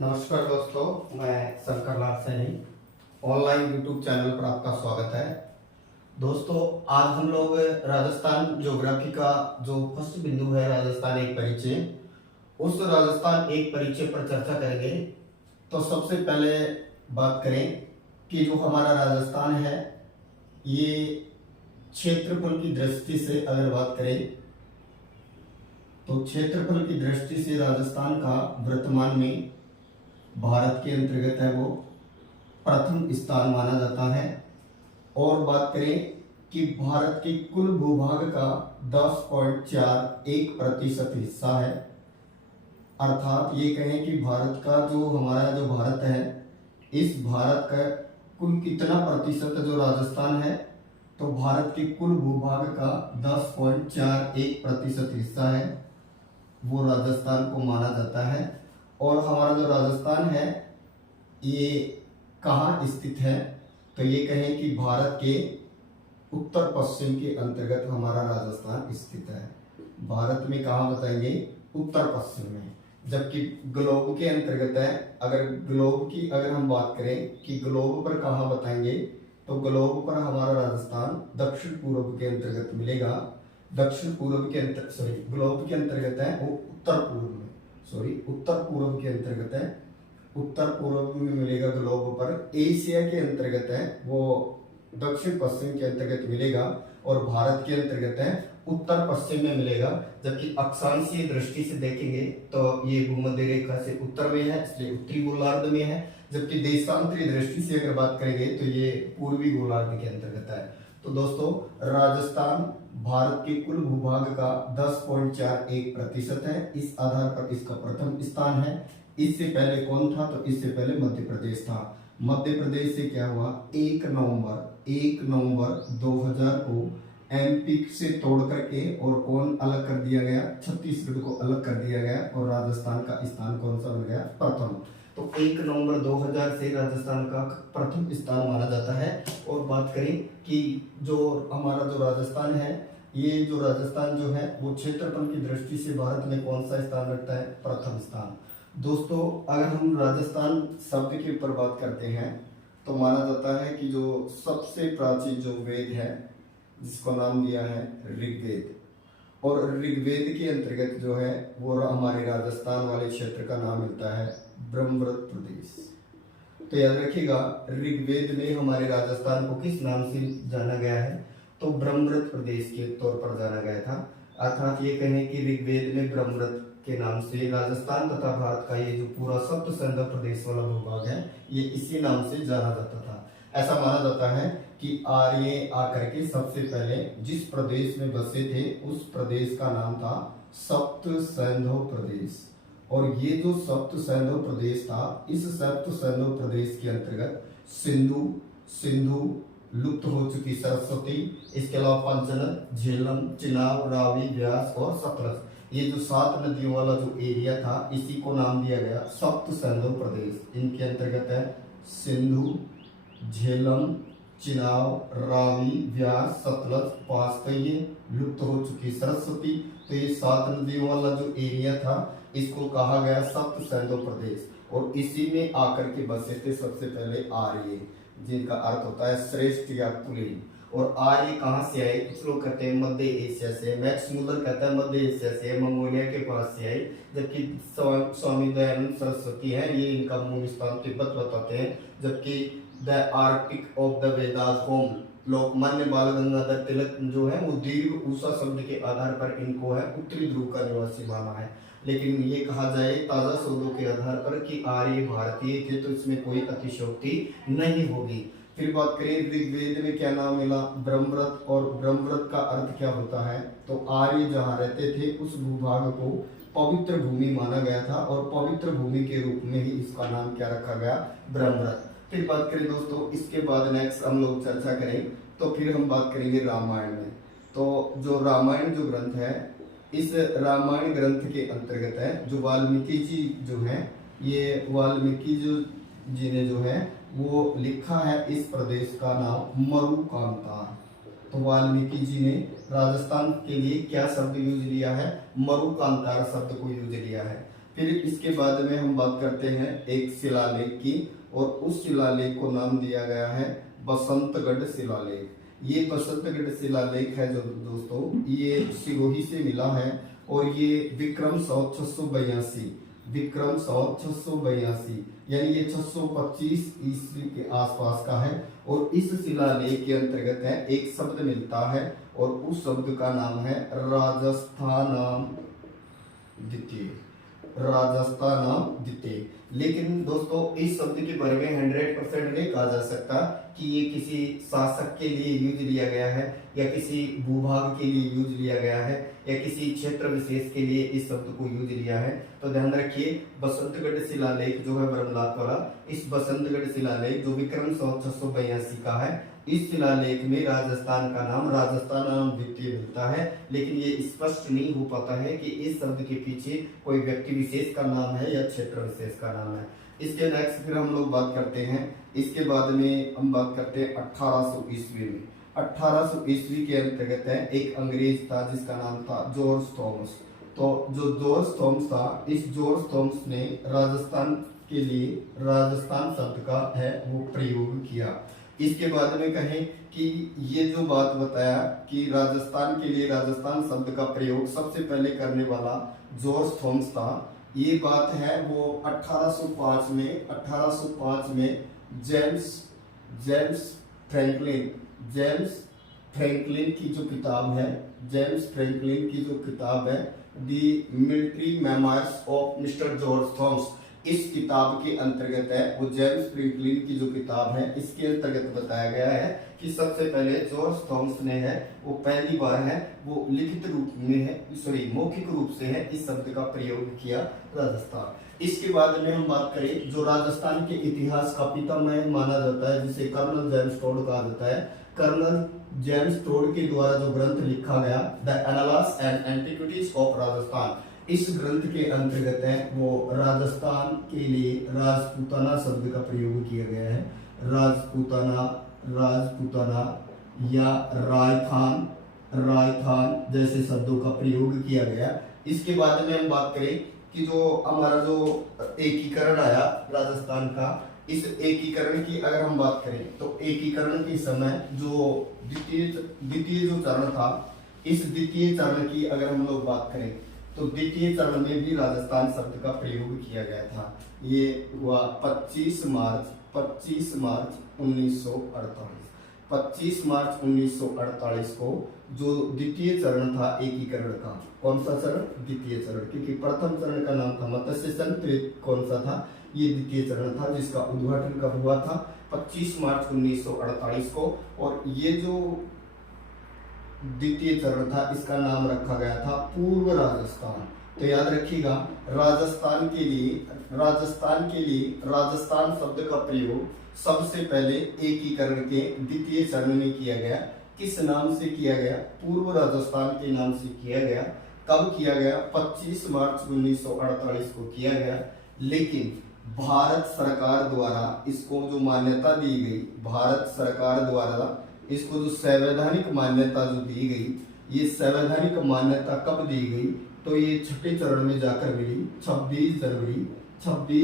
नमस्कार दोस्तों, मैं Shankar Lal Saini. Online YouTube channel पर आपका स्वागत है। दोस्तों, आज हम लोग राजस्थान ज्योग्राफी का जो फर्स्ट बिंदु है राजस्थान एक परिचय, उस राजस्थान एक परिचय पर चर्चा करेंगे। तो सबसे पहले बात करें कि जो हमारा राजस्थान है, ये क्षेत्रफल की दृष्टि से अगर बात करें तो क्षेत्रफल की दृष्टि से राजस्थान का वर्तमान में भारत के अंतर्गत है वो प्रथम स्थान माना जाता है। और बात करें कि भारत के कुल भूभाग का 10.41% हिस्सा है। अर्थात ये कहें कि भारत का जो हमारा जो भारत है, इस भारत का कुल कितना प्रतिशत जो राजस्थान है, तो भारत के कुल भूभाग का 10.41% हिस्सा है, वो राजस्थान को माना जाता है। और हमारा जो राजस्थान है ये कहाँ स्थित है, तो ये कहें कि भारत के उत्तर पश्चिम के अंतर्गत हमारा राजस्थान स्थित है। भारत में कहाँ बताएंगे? उत्तर पश्चिम में। जबकि ग्लोब के अंतर्गत है, अगर ग्लोब की अगर हम बात करें कि ग्लोब पर कहाँ बताएंगे, तो ग्लोब पर हमारा राजस्थान दक्षिण पूर्व के अंतर्गत मिलेगा। दक्षिण पूर्व के ग्लोब के अंतर्गत है वो उत्तर पूर्व में, उत्तर पूर्व के अंतर्गत है। उत्तर पूर्व में मिलेगा ग्लोब पर। एशिया के अंतर्गत है वो दक्षिण पश्चिम के अंतर्गत मिलेगा। और भारत के अंतर्गत है उत्तर पश्चिम में मिलेगा। जबकि अक्षांशीय दृष्टि से देखेंगे तो ये भूमध्य रेखा से उत्तर में है, इसलिए उत्तरी गोलार्ध में है। जबकि देशांतरीय दृष्टि से अगर बात करेंगे तो ये पूर्वी गोलार्ध के अंतर्गत है। तो दोस्तों, राजस्थान भारत के कुल भूभाग का 10.41% है। इस आधार पर इसका प्रथम स्थान है। इससे पहले कौन था? तो इससे पहले मध्य प्रदेश था। मध्य प्रदेश से क्या हुआ? 1 नवंबर 2000 को एमपी से तोड़ करके और कौन अलग कर दिया गया? छत्तीसगढ़ को अलग कर दिया गया और राजस्थान का स्थान कौन सा बन गया? प्रथम। तो 1 नवंबर 2000 से राजस्थान का प्रथम स्थान माना जाता है। और बात करें कि जो हमारा जो राजस्थान है, ये जो राजस्थान जो है वो क्षेत्रफल की दृष्टि से भारत में कौन सा स्थान रखता है? प्रथम स्थान। दोस्तों, अगर हम राजस्थान शब्द के ऊपर बात करते हैं तो माना जाता है कि जो सबसे प्राचीन जो वेद है, जिसको नाम दिया है ऋग्वेद, और ऋग्वेद के अंतर्गत जो है वो हमारे राजस्थान वाले क्षेत्र का नाम मिलता है ब्रह्मरथ प्रदेश। तो याद रखिएगा, ऋग्वेद में हमारे राजस्थान को किस नाम से जाना गया है? तो ब्रह्मरथ प्रदेश के तौर पर जाना गया था। अर्थात ये कहें कि ऋग्वेद में ब्रह्मरथ के नाम से राजस्थान तथा भारत का ये जो पूरा सप्त सिंधु प्रदेश वाला भूभाग है, ये इसी नाम से जाना जाता था। ऐसा माना जाता है कि आर्य आकर के सबसे पहले जिस प्रदेश में बसे थे, उस प्रदेश का नाम था सप्त सिंधु प्रदेश। और ये जो सप्त सिंधु प्रदेश था, इस सप्त सिंधु प्रदेश के अंतर्गत सिंधु, लुप्त हो चुकी सरस्वती, इसके अलावा पंचनद, झेलम, चिनाब, रावी, व्यास और सतलज, ये जो 7 नदियों वाला जो एरिया था, इसी को नाम दिया गया सप्त सिंधु प्रदेश। इनके अंतर्गत है सिंधु, झेलम, चिनाब, रावी, व्यास, सतलज, पांच तो ये लुप्त हो चुकी सरस्वती। तो ये 7 नदियों वाला जो एरिया था, इसको कहा गया सप्त सिंधु प्रदेश। और इसी में आकर के बसे थे सबसे पहले आर्य, जिनका अर्थ होता है श्रेष्ठ या कुलीन। और आर्य कहाँ से आए? कुछ लोग कहते हैं मध्य एशिया से, मैक्स मुलर कहता है मध्य एशिया से, मंगोलिया के पास से आए। जबकि स्वामी दयानंद सरस्वती है, ये इनका मूल स्थान तिब्बत बताते हैं। जबकि the Arctic of the Vedas home, Lokmanya बाल गंगाधर तिलक जो है वो दीर्घ उषा शब्द के आधार पर इनको है उत्तरी ध्रुव का निवासी माना है। लेकिन ये कहा जाए ताजा शोधों के आधार पर कि आर्य भारतीय थे, तो इसमें कोई अतिशयोक्ति नहीं होगी। फिर बात करें ऋग्वेद में क्या नाम मिला? ब्रह्मरथ। और ब्रह्मरथ का अर्थ क्या होता है? तो आर्य जहाँ रहते थे उस भूभाग को पवित्र भूमि माना गया था, और पवित्र भूमि के रूप में ही इसका नाम क्या रखा गया? ब्रह्मरथ। फिर बात करें दोस्तों, इसके बाद नेक्स्ट हम लोग चर्चा करें तो फिर हम बात करेंगे रामायण में। तो जो रामायण जो ग्रंथ है, इस रामायण ग्रंथ के अंतर्गत है जो वाल्मीकि जी जो है, ये वाल्मीकि जी ने जो है वो लिखा है इस प्रदेश का नाम मरुकांतार। तो वाल्मीकि जी ने राजस्थान के लिए क्या शब्द यूज लिया है? मरुकांतार शब्द को यूज लिया है। फिर इसके बाद में हम बात करते हैं एक शिलालेख की, और उस शिलालेख को नाम दिया गया है बसंतगढ़ शिलालेख। ये बसंतगढ़ शिलालेख है जो दोस्तों ये सिरोही से मिला है, और ये विक्रम संवत 682, विक्रम संवत 682 यानी ये 625 ईस्वी के आसपास का है। और इस शिलालेख के अंतर्गत है एक शब्द मिलता है, और उस शब्द का नाम है राजस्थानाम द्वितीय, राजस्थानाम द्वितीय। लेकिन दोस्तों इस शब्द के बारे में 100% नहीं कहा जा सकता कि ये किसी शासक के लिए यूज लिया गया है, या किसी भूभाग के लिए यूज लिया गया है, या किसी क्षेत्र विशेष के लिए इस शब्द को यूज लिया है। तो ध्यान रखिए बसंतगढ़ शिलालेख जो है ब्रह्मलात वाला, इस बसंतगढ़ शिलालेख जो विक्रम संवत 682 का है, इस शिलालेख में राजस्थान का नाम राजस्थान द्वितीय मिलता है। लेकिन ये स्पष्ट नहीं हो पाता है कि इस शब्द के पीछे कोई व्यक्ति विशेष का नाम है या क्षेत्र विशेष का नाम है। इसके नेक्स्ट फिर हम लोग बात करते हैं, इसके बाद में हम बात करते हैं 1800 ईस्वी में। 1800 ईस्वी के अंतर्गत है एक अंग्रेज था जिसका नाम था जॉर्ज थॉमस। तो जो जॉर्ज थॉमस था, इस जॉर्ज थॉमस ने राजस्थान के लिए राजस्थान शब्द का है वो प्रयोग किया। इसके बाद में कहें कि ये जो बात बताया कि राजस्थान के लिए राजस्थान शब्द का प्रयोग सबसे पहले करने वाला जॉर्ज थॉमस था, ये बात है वो 1805 में जेम्स फ्रैंकलिन की जो किताब है, जेम्स फ्रैंकलिन की जो किताब है the military memoirs of mister George Thomas, इस किताब के अंतर्गत है वो जेम्स फ्रैंकलिन की जो किताब है इसके अंतर्गत बताया गया है कि सबसे पहले जॉर्ज थॉमस ने है वो पहली बार है वो लिखित रूप में है, मौखिक रूप से है इस शब्द का प्रयोग किया राजस्थान। इसके बाद में हम बात करें जो राजस्थान के इतिहास का पितामह माना जाता है, जिसे कर्नल जेम्स टोड कहा जाता है। कर्नल जेम्स टोड के द्वारा जो ग्रंथ लिखा गया the एनालस and antiquities of Rajasthan, इस ग्रंथ के अंतर्गत है वो राजस्थान के लिए राजपूताना शब्द का प्रयोग किया गया है। राजपूताना या रायथान जैसे शब्दों का प्रयोग किया गया। इसके बाद में हम बात करें कि जो हमारा जो एकीकरण आया राजस्थान का, इस एकीकरण की अगर हम बात करें तो एकीकरण के समय जो द्वितीय जो चरण था, इस द्वितीय चरण की अगर हम लोग बात करें तो द्वितीय चरण में भी राजस्थान शब्द का प्रयोग किया गया था। ये हुआ 25 मार्च 1948। 25 मार्च 1948 को जो द्वितीय चरण था एकीकरण का, कौन सा चरण? द्वितीय चरण, क्योंकि प्रथम चरण का नाम था मत्स्य संतुलित, कौन सा था? ये द्वितीय चरण था जिसका उद्घाटन कब हुआ था? 25 मार्च 1948 को। और ये जो द्वितीय चरण था इसका नाम रखा गया था पूर्व राजस्थान। तो याद रखिएगा राजस्थान के लिए राजस्थान शब्द का प्रयोग सबसे पहले एकीकरण के द्वितीय चरण में किया गया। किस नाम से किया गया? पूर्व राजस्थान के नाम से किया गया। कब किया गया? 25 मार्च 1948 को किया गया। लेकिन भारत सरकार द्वारा इसको जो मान्यता दी गई, भारत सरकार द्वारा इसको जो संवैधानिक मान्यता जो दी गई, ये संवैधानिक मान्यता कब दी गई? तो ये छठे चरण में जाकर मिली 26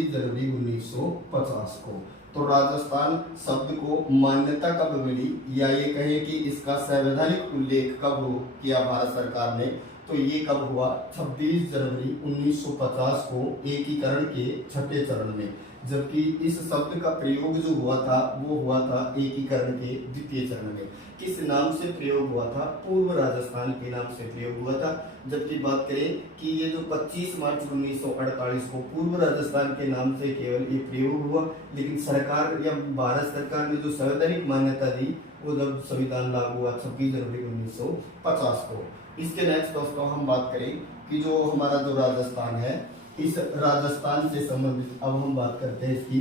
जनवरी 1950 को। तो राजस्थान शब्द को मान्यता कब मिली, या ये कहें कि इसका संवैधानिक उल्लेख कब किया भारत सरकार ने, तो ये कब हुआ? 26 जनवरी 1950 को एकीकरण के छठे चरण में। जबकि इस शब्द का प्रयोग जो हुआ था वो हुआ था एकीकरण के द्वितीय चरण में। किस नाम से प्रयोग हुआ था? पूर्व राजस्थान के नाम से प्रयोग हुआ था। जबकि बात करें कि ये जो 25 मार्च 1948 को पूर्व राजस्थान के नाम से केवल ये प्रयोग हुआ, लेकिन सरकार या भारत सरकार ने जो संवैधानिक मान्यता दी वो जब संविधान लागू हुआ 26 जनवरी 1950 को। इसके नेक्स्ट दोस्तों हम बात करें कि जो हमारा जो राजस्थान है, इस राजस्थान से संबंधित अब हम बात करते हैं इसकी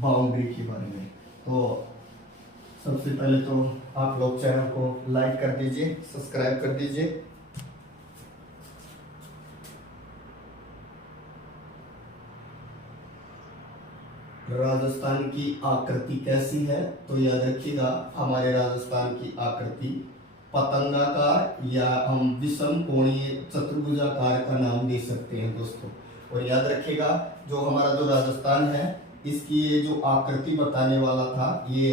बाउंड्री के बारे में। तो सबसे पहले तो आप लोग चैनल को लाइक कर दीजिए, सब्सक्राइब कर दीजिए। राजस्थान की आकृति कैसी है? तो याद रखिएगा हमारे राजस्थान की आकृति पतंगाकार या हम विषम कोणीय चतुर्भुजाकार का नाम दे सकते हैं दोस्तों। और याद रखिएगा जो हमारा जो राजस्थान है इसकी ये जो आकृति बताने वाला था ये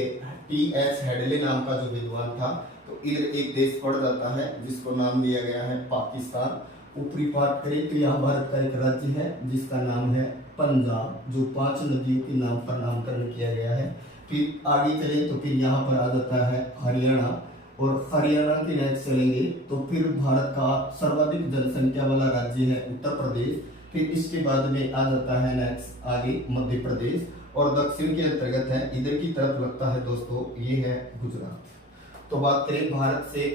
टी.एच. हेडले नाम का जो विद्वान था। तो इधर एक देश पड़ जाता है जिसको नाम दिया गया है पाकिस्तान। ऊपरी पार्ट करें तो यहाँ भारत का एक राज्य है जिसका नाम है पंजाब, जो 5 नदियों के नाम पर नामकरण किया गया है। फिर आगे चले तो फिर यहाँ पर आ जाता है हरियाणा, और हरियाणा के नेक्स्ट चलेंगे तो फिर भारत का सर्वाधिक जनसंख्या वाला राज्य है उत्तर प्रदेश। फिर इसके बाद में आ जाता है नेक्स्ट आगे मध्य प्रदेश, और दक्षिण के अंतर्गत है इधर की तरफ लगता है दोस्तों ये है गुजरात। तो बात करें भारत से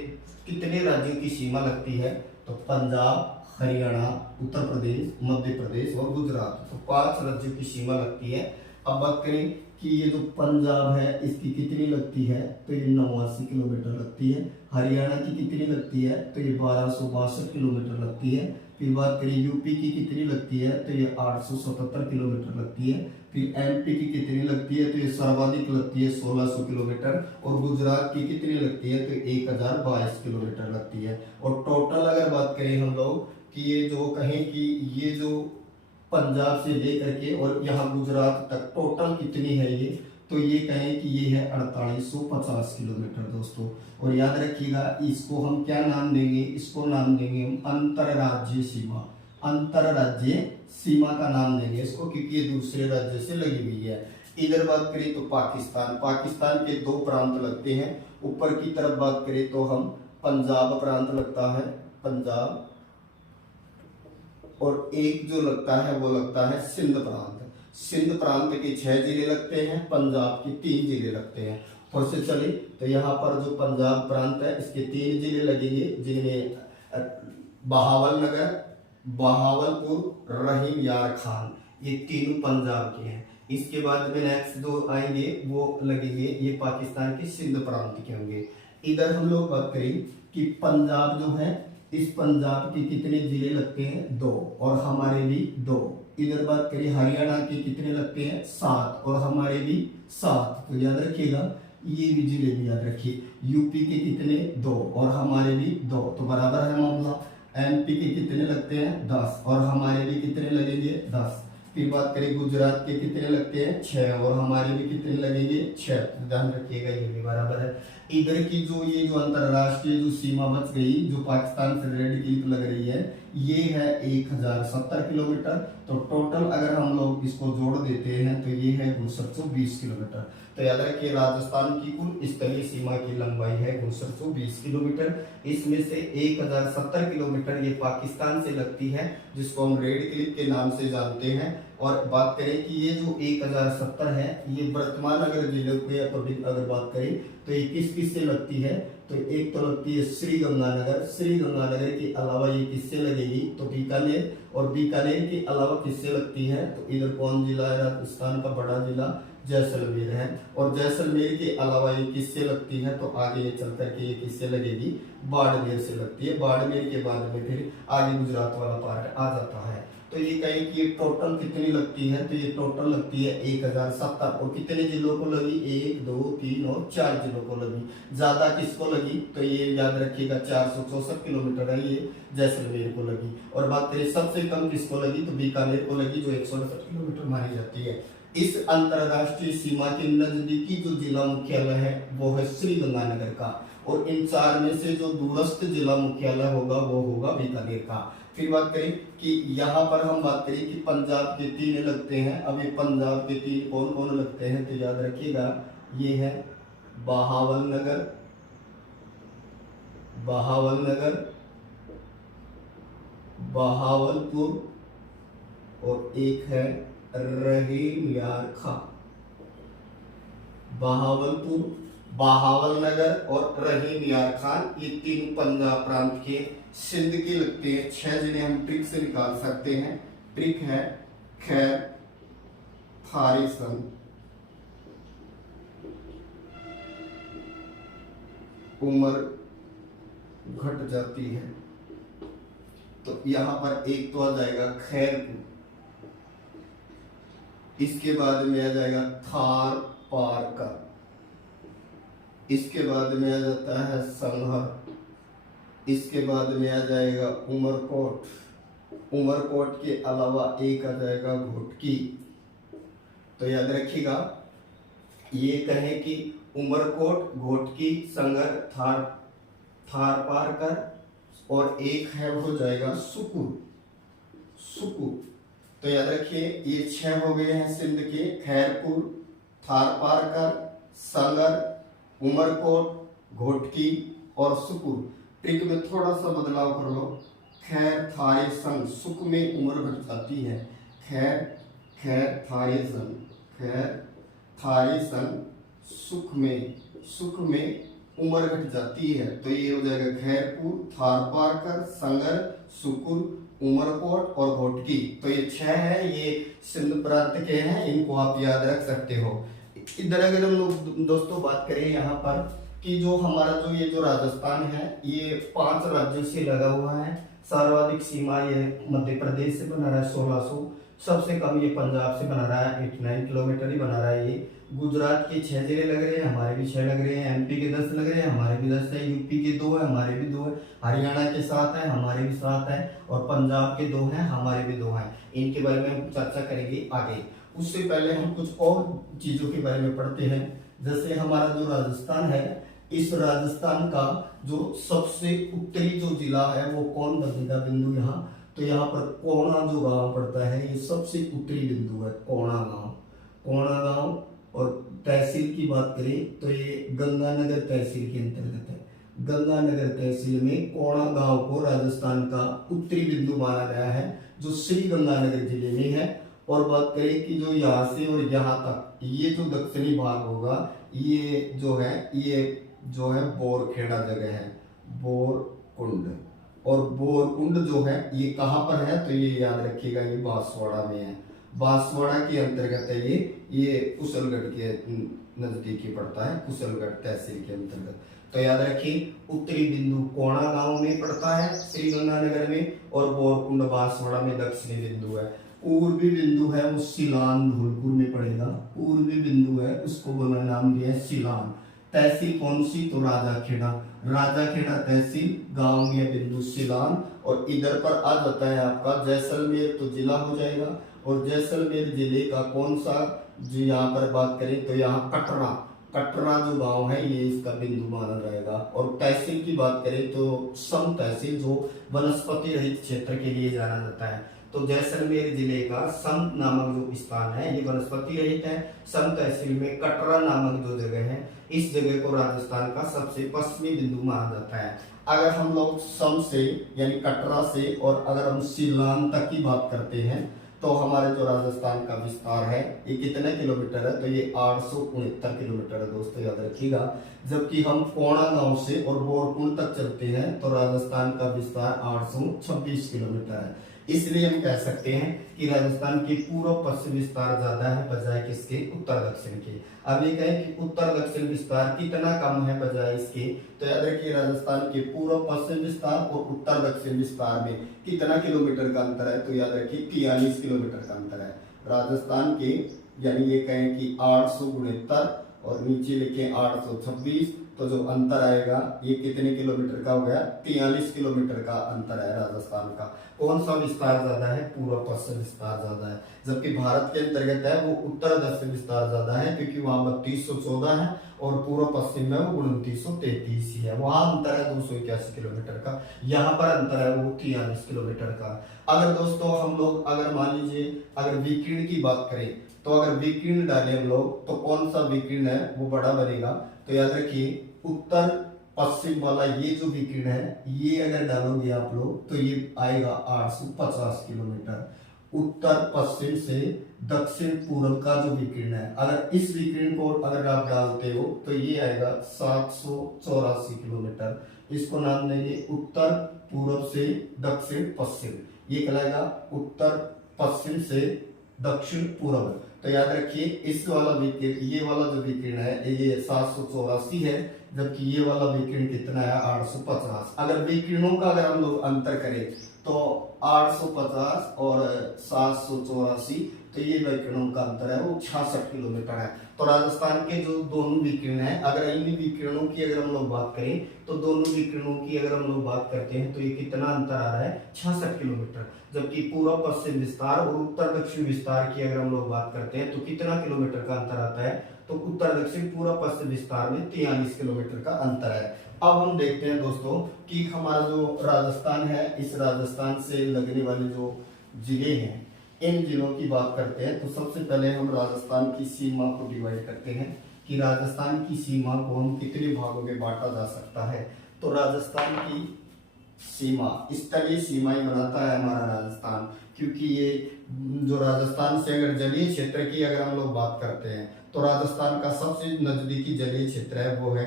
कितने राज्यों की सीमा लगती है, तो पंजाब, हरियाणा, उत्तर प्रदेश, मध्य प्रदेश और गुजरात, तो 5 राज्यों की सीमा लगती है। अब बात करें कि ये जो पंजाब है इसकी कितनी लगती है, तो ये 89 किलोमीटर लगती है। हरियाणा की कितनी लगती है, तो ये 1262 किलोमीटर लगती है। फिर बात करें यूपी की कितनी लगती है, तो ये 877 किलोमीटर लगती है। फिर एमपी की कितनी लगती है, तो ये सर्वाधिक लगती है 1600 किलोमीटर। और गुजरात की कितनी लगती है, तो 1022 किलोमीटर लगती है। और टोटल अगर बात करें हम लोग कि ये जो कहें कि ये जो पंजाब से लेकर के और यहाँ गुजरात तक टोटल कितनी है ये, तो ये कहें कि ये है 4850 किलोमीटर दोस्तों। और याद रखिएगा इसको हम क्या नाम देंगे, इसको नाम देंगे हम अंतरराज्यीय सीमा। अंतरराज्यीय सीमा का नाम देंगे इसको, क्योंकि ये दूसरे राज्य से लगी हुई है। इधर बात करें तो पाकिस्तान, पाकिस्तान के 2 प्रांत लगते हैं। ऊपर की तरफ बात करें तो हम पंजाब प्रांत लगता है, पंजाब, और एक जो लगता है वो लगता है सिंध प्रांत। सिंध प्रांत के 6 जिले लगते हैं, पंजाब के 3 जिले लगते हैं। और से चले तो यहाँ पर जो पंजाब प्रांत है इसके 3 जिले लगेंगे, जिनमें बहावलनगर, बहावलपुर, रहीम यार खान, ये तीनों पंजाब के हैं। इसके बाद में नेक्स्ट जो आएंगे वो लगेंगे ये पाकिस्तान के सिंध प्रांत के होंगे। इधर हम लोग बात करें कि पंजाब जो है इस पंजाब के कितने जिले लगते हैं, 2, और हमारे भी 2। इधर बात करें हरियाणा के कितने लगते हैं, 7, और हमारे भी 7। तो याद रखिएगा ये भी जिले भी याद रखिए। यूपी के कितने, 2, और हमारे भी 2, तो बराबर है मामला। एमपी के कितने लगते हैं, 10, और हमारे भी कितने लगेंगे, 10। फिर बात करें गुजरात के कितने लगते हैं, 6, और हमारे भी कितने लगेंगे, 6। तो ध्यान रखिएगा ये भी बराबर है। इधर की जो ये जो अंतरराष्ट्रीय जो सीमा बच गई जो पाकिस्तान से रेड क्लिप लग रही है ये है 1070 किलोमीटर। तो टोटल अगर हम लोग इसको जोड़ देते हैं तो ये है 920 किलोमीटर। तो याद रखिए राजस्थान की कुल स्थलीय सीमा की लंबाई है 920 किलोमीटर। इसमें से 1070 किलोमीटर ये पाकिस्तान से लगती है जिसको हम रेड क्लिप के नाम से जानते हैं। और बात करें कि ये जो 1070 है ये वर्तमान अगर जिले के अकॉर्डिंग अगर बात करें तो ये किस किस से लगती है, तो एक तो लगती है श्री गंगानगर। श्री गंगानगर के अलावा ये किससे लगेगी, तो बीकानेर, और बीकानेर के अलावा किससे लगती है, तो इधर कौन जिला है, राजस्थान का बड़ा जिला जैसलमेर है। और जैसलमेर के अलावा ये किससे लगती है, तो आगे ये चल करके ये किससे लगेगी, बाड़मेर से लगती है। बाड़मेर के बाद में फिर आगे गुजरात वाला पार्ट आ जाता है। तो ये कहें कि ये टोटल कितनी लगती है, तो ये टोटल लगती है 1070। और कितने जिलों को लगी, 1, 2, 3 और 4 जिलों को लगी। ज्यादा किसको लगी, तो ये याद रखिएगा 464 किलोमीटर है ये जैसलमेर को लगी। और बात करें सबसे कम किसको लगी, तो बीकानेर को लगी जो 168 किलोमीटर मानी जाती है। इस अंतरराष्ट्रीय सीमा के नजदीकी जो जिला मुख्यालय है वो है श्री गंगानगर का। और इन 4 में से जो दूरस्थ जिला मुख्यालय होगा वो होगा बीकानेर का। फिर बात करें कि यहाँ पर हम बात करें कि पंजाब के 3 लगते हैं। अब ये पंजाब के 3 कौन कौन लगते हैं, तो याद रखिएगा ये है बहावलनगर, बहावलनगर, बहावलपुर, और एक है रहीम यार खान। बहावलपुर, बहावलनगर और रहीम यार खान ये 3 पंजाब प्रांत के सिंध के लगते हैं। 6 जिले हम ट्रिक से निकाल सकते हैं। ट्रिक है खैर, थारीसन, उम्र घट जाती है, तो यहां पर एक तो आ जाएगा खैरपुर, इसके बाद में आ जाएगा थार पारकर, इसके बाद में आ जाता है संघर, इसके बाद में आ जाएगा उमरकोट, उमरकोट के अलावा एक आ जाएगा घोटकी। तो याद रखिएगा, ये कहे कि उमरकोट, घोटकी, संगर, थार, थार पार कर, और एक है हो जाएगा सुकुर, सुकुर। तो याद रखिए ये 6 हो गए हैं सिंध के, खैरपुर, थार पार कर, संगर, उमरकोट, घोटकी और सुकुर। ट्रिक में थोड़ा सा बदलाव कर लो, खैर थारे संग, सुख में उम्र घट जाती है, खैर खैर थारे संग, खैर थारे संग, सुख में उम्र घट जाती है। तो ये हो जाएगा खैरपुर, थार पार कर, संगर, सुकुर, उमरकोट और घोटकी। तो ये 6 है, ये सिंध प्रांत के हैं, इनको आप याद रख सकते हो। इधर अगर हम लोग दोस्तों बात करें यहाँ पर कि जो हमारा जो ये जो राजस्थान है, ये 5 राज्यों से लगा हुआ है। सर्वाधिक सीमा ये मध्य प्रदेश से बना रहा है 1600, सबसे कम ये पंजाब से बना रहा है 89 किलोमीटर ही बना रहा है ये। गुजरात के 6 जिले लग रहे हैं, हमारे भी 6 लग रहे हैं। एमपी के 10 लग रहे हैं, हमारे भी 10 है। यूपी के 2 है, हमारे भी 2 है। हरियाणा के 7 है, हमारे भी 7 है। और पंजाब के 2 हैं, हमारे भी 2 हैं। इनके बारे में हम चर्चा करेंगे आगे। उससे पहले हम कुछ और चीजों के बारे में पढ़ते हैं। जैसे हमारा जो राजस्थान है, इस राजस्थान का जो सबसे उत्तरी जो जिला है वो कौन बनेगा बिंदु यहाँ, तो यहाँ पर कोणा जो गांव पड़ता है, ये सबसे उत्तरी बिंदु है, कोणा गांव। कोणा गांव और तहसील की बात करें तो ये गंगानगर तहसील के अंतर्गत है। गंगानगर तहसील में कोणा गांव को राजस्थान का उत्तरी बिंदु माना गया है, जो श्री गंगानगर जिले में है। और बात करें कि जो यहाँ से और यहाँ तक ये जो दक्षिणी भाग होगा, ये जो है बोरखेड़ा जगह है, बोरकुंड। और बोरकुंड जो है ये कहाँ पर है, तो ये याद रखिएगा, ये बांसवाड़ा में है। बांसवाड़ा के अंतर्गत है ये कुशलगढ़ के नजदीकी पड़ता है, कुशलगढ़ तहसील के अंतर्गत। तो याद रखिए उत्तरी बिंदु कोणा गांव में पड़ता है श्री गंगानगर में, और बोरकुंड बांसवाड़ा में दक्षिणी बिंदु है। पूर्वी बिंदु है वो सिलान धौलपुर में पड़ेगा, पूर्वी बिंदु है उसको बोला नाम दिया है सिलान। तहसील कौन सी, तो राजाखेड़ा, राजाखेड़ा तहसील, गांव में बिंदु सिलान। और इधर पर आ जाता है आपका जैसलमेर, तो जिला हो जाएगा। और जैसलमेर जिले का कौन सा जी यहाँ पर बात करें तो यहाँ कटरा, कटरा जो गांव है ये इसका बिंदु माना जाएगा। और तहसील की बात करें तो सम तहसील, जो वनस्पति रहित क्षेत्र के लिए जाना जाता है। तो जैसलमेर जिले का सम नामक जो स्थान है ये वनस्पति रहित है। सम तहसील में कटरा नामक जो जगह है, इस जगह को राजस्थान का सबसे पश्चिमी बिंदु माना जाता है। अगर हम लोग सम से यानी कटरा से और अगर हम सिलान तक की बात करते हैं, तो हमारे जो राजस्थान का विस्तार है ये कितने किलोमीटर है, तो ये 869 किलोमीटर है दोस्तों, याद रखिएगा। जबकि हम कोणा गांव से और बोरकुंड तक चलते हैं तो राजस्थान का विस्तार 826 किलोमीटर है। इसलिए हम कह सकते हैं कि राजस्थान के पूर्व पश्चिम विस्तार ज्यादा है बजाय किसके, उत्तर दक्षिण के। अब ये कहें कि उत्तर दक्षिण विस्तार कितना कम है बजाय इसके, तो याद रखिए राजस्थान के पूर्व पश्चिम विस्तार और उत्तर दक्षिण विस्तार में कितना किलोमीटर का अंतर है, तो याद रखिए 43 किलोमीटर का अंतर है। राजस्थान के यानी ये कहें कि 869 और नीचे लिखे 826, तो जो अंतर आएगा ये कितने किलोमीटर का हो गया, 43 किलोमीटर का अंतर है राजस्थान का। कौन सा विस्तार ज्यादा है, पूर्व पश्चिम विस्तार ज्यादा है। जबकि भारत के अंतर्गत है वो उत्तर दक्षिण विस्तार ज्यादा है, क्योंकि वहां 3214 है और पूर्व पश्चिम में वो 2933 ही है। वहां अंतर है 281 किलोमीटर का, यहाँ पर अंतर है वो 43 किलोमीटर का। अगर दोस्तों हम लोग अगर मान लीजिए अगर विकीर्ण की बात करें, तो अगर विकीर्ण डाले हम लोग तो कौन सा विकीर्ण है वो बड़ा बनेगा, तो याद रखिए उत्तर पश्चिम वाला ये जो विकीर्ण है ये अगर डालोगे आप लोग तो ये आएगा 850 किलोमीटर। उत्तर पश्चिम से दक्षिण पूर्व का जो विकीर्ण है, अगर इस विकीर्ण को अगर आप डालते हो तो ये आएगा 784 किलोमीटर। इसको नाम देंगे उत्तर पूर्व से दक्षिण पश्चिम, ये कहलाएगा उत्तर पश्चिम से दक्षिण पूर्व। तो याद रखिए इस वाला विकीर्ण, ये वाला जो विकीर्ण है ये 784 है, जबकि ये वाला विकीर्ण कितना है 850। अगर विकीर्णों का अगर हम लोग अंतर करें तो 850 और 784, तो ये विकिरणों का अंतर है वो 66 किलोमीटर है। तो राजस्थान के जो दोनों विकिरण है, अगर इन विकिरणों की अगर हम लोग बात करें तो दोनों विकिरणों की अगर हम लोग बात करते हैं तो ये कितना अंतर आ रहा है, 66 किलोमीटर। जबकि पूर्व पश्चिम विस्तार और उत्तर दक्षिण विस्तार की अगर हम लोग बात करते हैं तो कितना किलोमीटर का अंतर आता है, तो उत्तर दक्षिण पूर्व पश्चिम विस्तार में 43 किलोमीटर का अंतर है। अब हम देखते हैं दोस्तों कि हमारा जो राजस्थान है, इस राजस्थान से लगने वाले जो जिले हैं, इन जिलों की बात करते हैं। तो सबसे पहले हम राजस्थान की सीमा को डिवाइड करते हैं कि राजस्थान की सीमा को हम कितने भागों में बांटा जा सकता है। तो राजस्थान की सीमा, स्थलीय सीमाएं बनाता है हमारा राजस्थान, क्योंकि ये जो राजस्थान से अगर जलीय क्षेत्र की अगर हम लोग बात करते हैं तो राजस्थान का सबसे नजदीकी जलीय क्षेत्र है वो है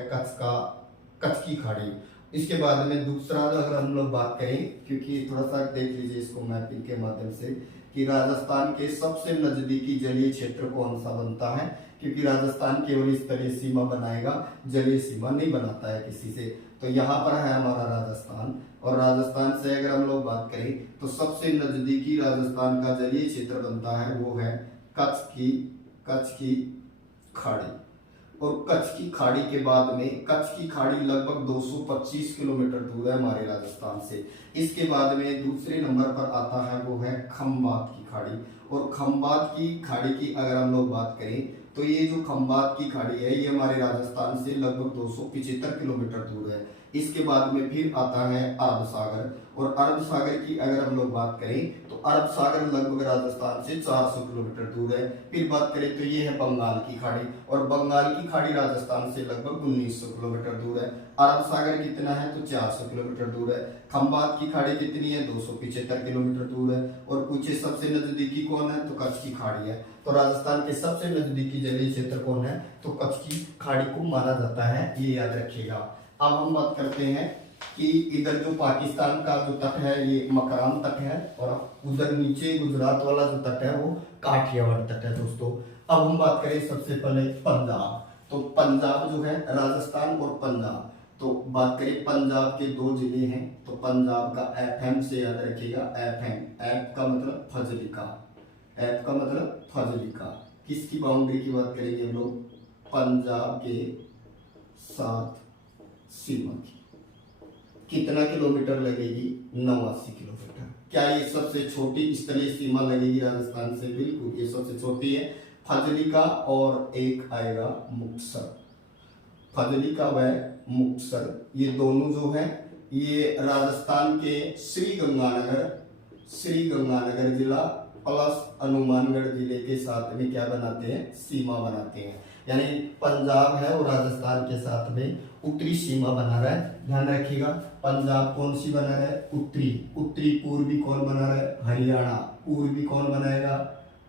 कच्छ की खाड़ी। इसके बाद में दूसरा अगर हम लोग बात करें, क्योंकि थोड़ा सा देख लीजिए इसको मैपिंग के माध्यम से कि राजस्थान के सबसे नजदीकी जलीय क्षेत्र कौन सा बनता है, क्योंकि राजस्थान केवल स्थलीय सीमा बनाएगा, जलीय सीमा नहीं बनाता है किसी से। तो यहाँ पर है हमारा राजस्थान, और राजस्थान से अगर हम लोग बात करें तो सबसे नजदीकी राजस्थान का जलीय क्षेत्र बनता है वो है कच्छ की खाड़ी। और कच्छ की खाड़ी के बाद में, कच्छ की खाड़ी लगभग 225 किलोमीटर दूर है हमारे राजस्थान से। इसके बाद में दूसरे नंबर पर आता है वो है खंबात की खाड़ी। और खंबात की खाड़ी की अगर हम लोग बात करें तो ये जो खंबात की खाड़ी है ये हमारे राजस्थान से लगभग 275 किलोमीटर दूर है। इसके बाद में फिर आता है अरब सागर, और अरब सागर की अगर हम लोग बात करें तो अरब सागर लगभग राजस्थान से 400 किलोमीटर दूर है। फिर बात करें तो ये है बंगाल की खाड़ी, और बंगाल की खाड़ी राजस्थान से लगभग 1900 किलोमीटर दूर है। अरब सागर कितना है तो 400 किलोमीटर दूर है। खंबात की खाड़ी कितनी है, 275 किलोमीटर दूर है। और पूछे सबसे नजदीकी कौन है तो कच्छ की खाड़ी है। तो राजस्थान के सबसे नजदीकी जलीय क्षेत्र कौन है तो कच्छ की खाड़ी को माना जाता है, ये याद रखिएगा। अब हम बात करते हैं कि इधर जो पाकिस्तान का जो तट है ये मकरान तट है, और उधर नीचे गुजरात वाला जो तट है वो काठियावाड़ तट है दोस्तों। अब हम बात करें सबसे पहले पंजाब, तो पंजाब जो है राजस्थान और पंजाब, तो बात करें पंजाब के दो जिले हैं, तो पंजाब का FM से याद रखिएगा, FM, एफ का मतलब फजलिका, एफ का मतलब फजलिका। किसकी बाउंड्री की बात करेंगे हम लोग, पंजाब के साथ सीमा की। कितना किलोमीटर लगेगी, 89 किलोमीटर। क्या ये सबसे छोटी स्थलीय सीमा लगेगी राजस्थान से, बिल्कुल ये सबसे छोटी है। फजलिका और एक आएगा मुक्तसर, फजलिका व मुक्तसर, ये दोनों जो है ये राजस्थान के श्री गंगानगर जिला प्लस हनुमानगढ़ जिले के साथ में क्या बनाते हैं, सीमा बनाते हैं। यानी पंजाब है और राजस्थान के साथ में उत्तरी सीमा बना रहा है। ध्यान रखिएगा, पंजाब कौन सी बना रहा है, उत्तरी। पूर्वी कौन बना रहा है, हरियाणा। पूर्वी कौन बनाएगा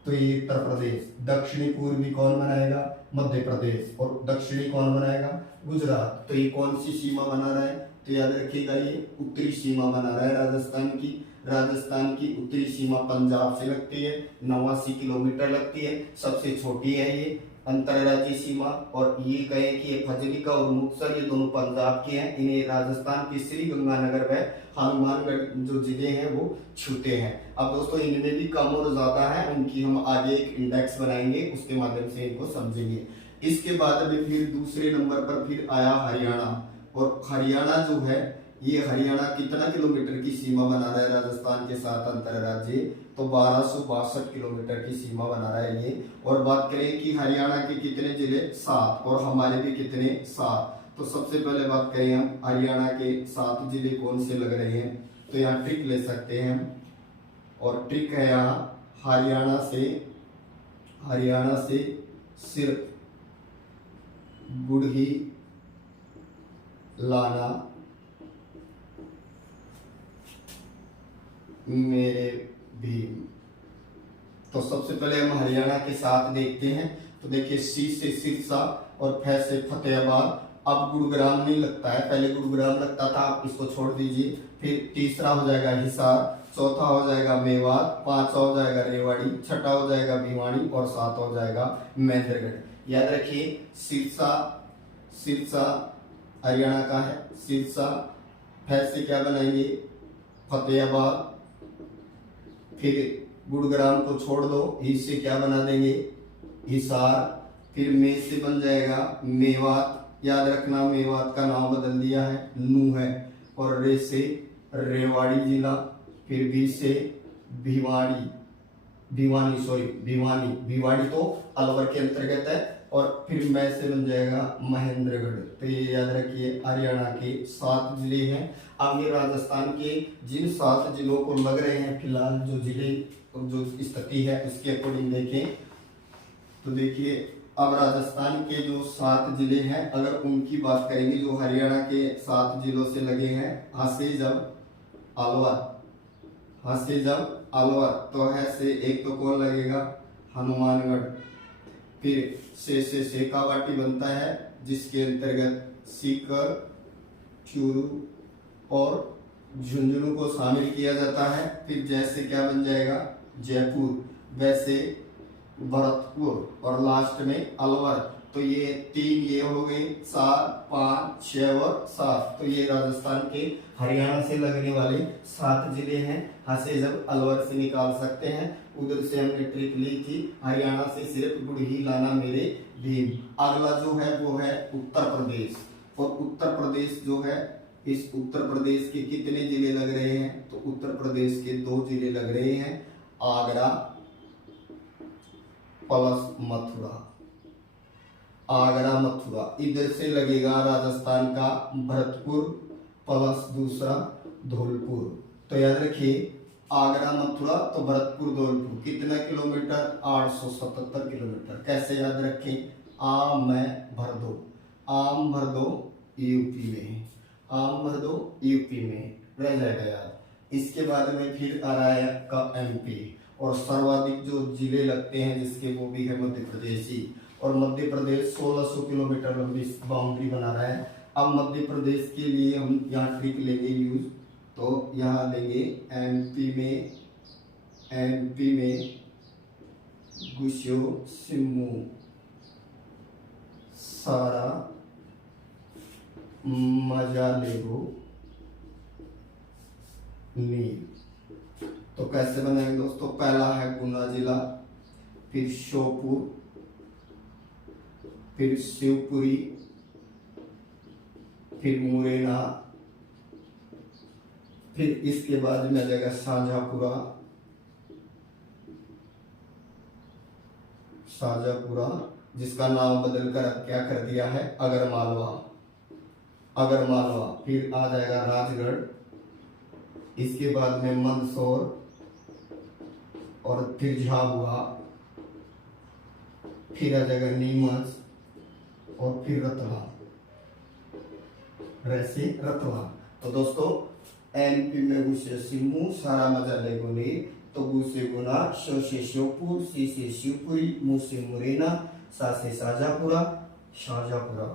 तो ये उत्तर प्रदेश। दक्षिणी पूर्वी कौन बनाएगा, मध्य प्रदेश। और दक्षिणी कौन बनाएगा, गुजरात। तो ये कौन सी सीमा बना रहा है, तो याद रखिएगा ये उत्तरी सीमा बना रहा है राजस्थान की। राजस्थान की उत्तरी सीमा पंजाब से लगती है, 89 किलोमीटर लगती है, सबसे छोटी है ये अंतरराज्यीय सीमा। और ये कहे कि ये फजलिका और मुक्तसर ये दोनों पंजाब के हैं, इन्हें राजस्थान के श्री गंगानगर व हनुमानगढ़ जो जिले हैं वो छूते हैं। अब दोस्तों इनमें भी कम और ज्यादा है, उनकी हम आगे एक इंडेक्स बनाएंगे, उसके माध्यम से इनको समझेंगे। इसके बाद में फिर दूसरे नंबर पर फिर आया हरियाणा, और हरियाणा जो है ये हरियाणा कितना किलोमीटर की सीमा बना रहा है राजस्थान के साथ अंतरराज्यीय, तो 1262 किलोमीटर की सीमा बना रहा है ये। और बात करें कि हरियाणा के कितने जिले, 7, और हमारे भी कितने, 7। तो सबसे पहले बात करें हम हरियाणा के 7 जिले कौन से लग रहे हैं, तो यहाँ ट्रिक ले सकते हैं हम, और ट्रिक है यहाँ हरियाणा से सिर्फ गुड़ही, लाना, मेरे भीम। तो सबसे पहले हम हरियाणा के साथ देखते हैं, तो देखिए सी से सिरसा और फै से फतेहाबाद। अब गुरुग्राम नहीं लगता है, पहले गुरुग्राम लगता था, आप इसको छोड़ दीजिए। फिर तीसरा हो जाएगा हिसार, चौथा हो जाएगा मेवात, पांचवा हो जाएगा रेवाड़ी, छठा हो जाएगा भिवानी, और सातवा हो जाएगा महेंद्रगढ़। याद रखिए सिरसा हरियाणा का है, सिरसा। फै से क्या बनाएंगे, फतेहाबाद, फिर गुड़ग्राम को छोड़ दो, ई से क्या बना देंगे, हिसार। फिर मे से बन जाएगा मेवात, याद रखना मेवात का नाम बदल दिया है, नू है। और रे से रेवाड़ी जिला। फिर बी से भिवाड़ी, भिवानी सॉरी भिवानी, भिवाड़ी तो अलवर के अंतर्गत है। और फिर मैं से बन जाएगा महेंद्रगढ़। तो ये याद रखिए हरियाणा के 7 जिले हैं। अब ये राजस्थान के जिन 7 जिलों को लग रहे हैं फिलहाल जो जिले जो स्थिति है उसके अकॉर्डिंग देखें तो देखिए अब राजस्थान के जो 7 जिले हैं अगर उनकी बात करेंगे जो हरियाणा के 7 जिलों से लगे हैं, हासेजब अलवर, हासेजब अलवर। तो है से एक तो कौन लगेगा, हनुमानगढ़। फिर से शेखावाटी बनता है जिसके अंतर्गत सीकर, चूरू और झुंझुनू को शामिल किया जाता है। फिर जैसे क्या बन जाएगा, जयपुर, वैसे भरतपुर और लास्ट में अलवर। तो ये 3 ये हो गए, 4, 5, 6 और 7। तो ये राजस्थान के हरियाणा से लगने वाले 7 जिले हैं। हासेजब अलवर से निकाल सकते हैं, उधर से हमने ट्रिक ली थी, हरियाणा से सिर्फ गुड़ ही लाना मेरे भीम। अगला जो है वो है उत्तर प्रदेश। और उत्तर प्रदेश जो है, इस उत्तर प्रदेश के कितने जिले लग रहे हैं, तो उत्तर प्रदेश के 2 जिले लग रहे हैं, आगरा प्लस मथुरा। आगरा मथुरा, इधर से लगेगा राजस्थान का भरतपुर प्लस दूसरा धौलपुर। तो याद रखिए आगरा मथुरा तो भरतपुर धौलपुर कितना किलोमीटर, 877 किलोमीटर। कैसे याद रखें, आम में भर दो, आम भर दो यूपी में, आम भर दो यूपी में, रह जाएगा याद। इसके बाद में फिर आ रहा है आपका एमपी। और सर्वाधिक जो जिले लगते हैं जिसके वो भी है मध्य प्रदेश ही। और मध्य प्रदेश 1600 किलोमीटर लंबी बाउंड्री बना रहा है। अब मध्य प्रदेश के लिए हम यहाँ ट्रिक लेंगे यूज, तो यहाँ लेंगे एमपी में गुस्यो सिम्मू सारा मजा लेगो नील। तो कैसे बनाएंगे दोस्तों, पहला है गुना जिला, फिर श्योपुर, फिर शिवपुरी, फिर मुरैना, फिर इसके बाद में आ जाएगा शाहजहांपुरा, शाहजहांपुरा जिसका नाम बदल कर अब क्या कर दिया है अगरमालवा, अगरमालवा। फिर आ जाएगा राजगढ़, इसके बाद में मंदसौर और फिर झाबुआ, फिर आ जाएगा नीमच और फिर रतलाम, वैसे रतलाम। तो दोस्तों एमपी में गुस्से सिम्मू सारा मजा ले गुने, तो गुस्से गुना, शो से श्योपुर, सी से शिवपुरी, मु से मुरैना, सा से शाहजहांपुरा, शाहजहांपुरा,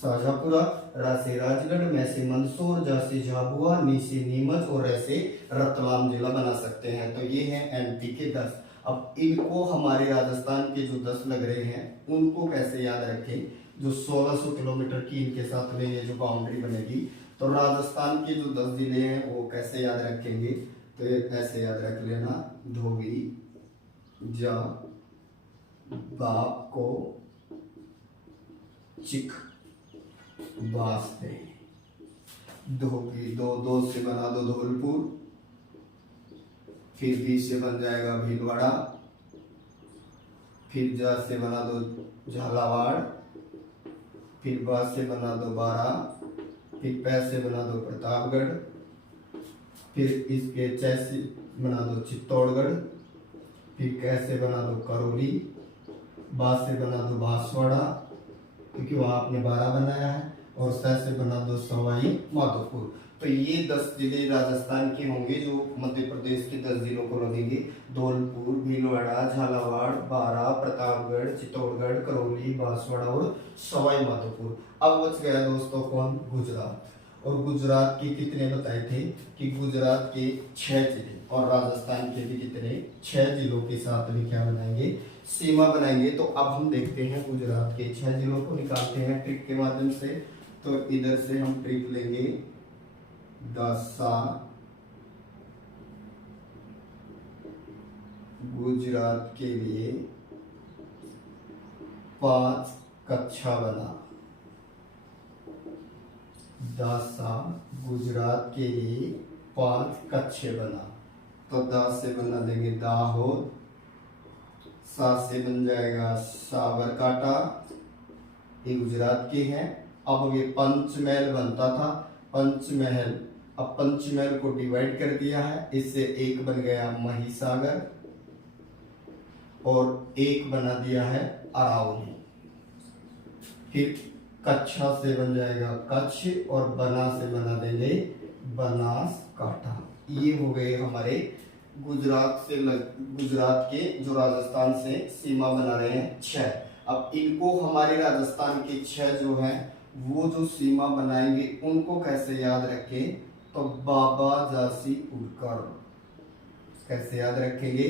शाहजहांपुरा, रा से राजगढ़, मैं से मंदसौर, जा से झाबुआ, नी से नीमच और ऐसे रतलाम जिला बना सकते हैं। तो ये है एमपी के 10। अब इनको हमारे राजस्थान के जो 10 लग रहे हैं उनको कैसे याद रखें, जो 1600 किलोमीटर की इनके साथ में ये जो बाउंड्री बनेगी। तो राजस्थान के जो 10 जिले हैं वो कैसे याद रखेंगे, तो ऐसे याद रख लेना, धोबी, जा, बाप को, चिक, वास्ते, धोबी, दो से बना दो धौलपुर, फिर बी से बन जाएगा भीलवाड़ा, फिर जा से बना दो झालावाड़, फिर बा से बना दो बारा, फिर पै से बना दो प्रतापगढ़, फिर इसके च से बना दो चित्तौड़गढ़, फिर कै से बना दो करौली, बा से बना दो बांसवाड़ा क्योंकि वहां आपने 12 बनाया है, और स से बना दो सवाई माधोपुर। तो ये 10 जिले राजस्थान के होंगे जो मध्य प्रदेश के 10 जिलों को लगेंगे, धौलपुर, भीलवाड़ा, झालावाड़, बारा, प्रतापगढ़, चित्तौड़गढ़, करौली, बांसवाड़ा और सवाई माधोपुर। अब बच गया दोस्तों कौन, गुजरात। और गुजरात के कितने बताए थे कि गुजरात के 6 जिले और राजस्थान के भी कितने 6 जिलों के साथ में क्या बनाएंगे, सीमा बनाएंगे। तो अब हम देखते हैं गुजरात के 6 जिलों को निकालते हैं ट्रिक के माध्यम से। तो इधर से हम ट्रिक लेंगे, दसा, गुजरात के लिए 5 कच्छा बना। दासा गुजरात के लिए 5 कच्छे बना। तो दा से बना देंगे दाहोद, सा से बन जाएगा साबरकांठा, ये गुजरात के हैं। अब ये पंचमहल बनता था, पंचमहल, अब पंचमहल को डिवाइड कर दिया है, इससे एक बन गया महिसागर और एक बना दिया है अरावली। फिर कच्छा से बन जाएगा कच्छ और बना से बना देंगे बनासकांठा। ये हो गए हमारे गुजरात के जो राजस्थान से सीमा बना रहे हैं 6। अब इनको हमारे राजस्थान के 6 जो हैं वो जो सीमा बनाएंगे उनको कैसे याद रखें, तो बाबा जासी उड़कर, कैसे याद रखेंगे,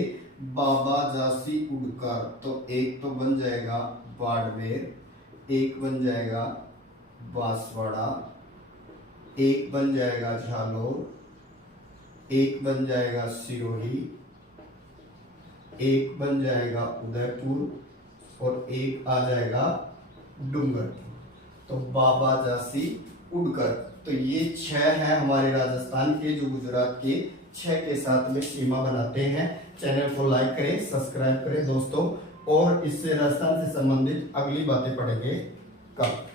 बाबा जासी उड़कर। तो एक तो बन जाएगा बाड़मेर, एक बन जाएगा बांसवाड़ा, एक बन जाएगा झालोर, एक बन जाएगा सिरोही, एक बन जाएगा उदयपुर और एक आ जाएगा डूंगरपुर। तो बाबा जासी उड़कर। तो ये 6 है हमारे राजस्थान के जो गुजरात के 6 के साथ में सीमा बनाते हैं। चैनल को लाइक करें, सब्सक्राइब करें दोस्तों, और इससे राजस्थान से संबंधित अगली बातें पढ़ेंगे कब।